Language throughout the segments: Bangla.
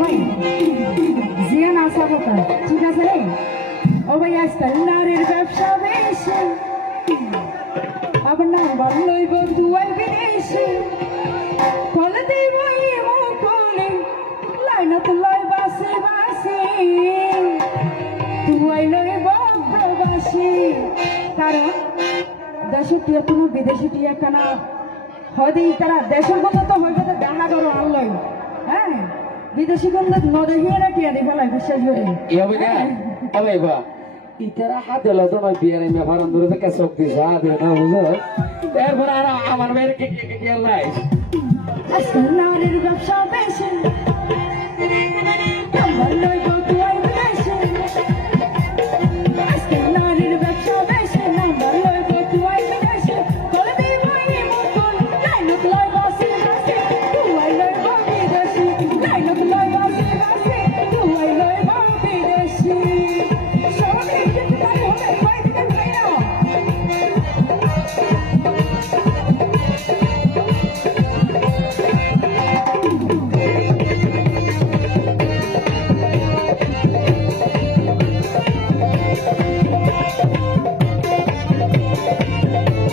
ভাই জিয়ান ঠিক আছে রে? ও ভাই আজকাল নারীর ব্যবসা বেশি। আবার নাম বললই বন্ধু আর বিদেশি। কলে দেব মুখলে লাইনত লয় বাসে বাসে। তুই লই প্রবাসী। কারণ দেশের টিয়া কোনো বিদেশি টিয়া কানা হয়তো এই তারা দেশের কথা তো হয়তো দেখা করো আনলই। হ্যাঁ? বিদেশি গন্ধ নদেহিয়ে না টিয়া দিয়ে ফেলাই বিশ্বাস করে। না? আলাই ইতারা হাতে লতো নয় বিয়ারে মে ফারান ধরে থেকে চোখ দিছে হাতে না বুঝো? এরপর আর আমার বাইরে কে কে কে নাই? নারীর ব্যবসা বেশি।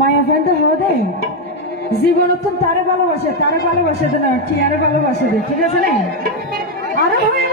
মায়া ফেলতে হবে। জীবন অত্যন্ত তারে ভালোবাসে, তারা ভালোবাসে না টিয়ারে ভালোবাসে ঠিক আছে না? আরও হয়ে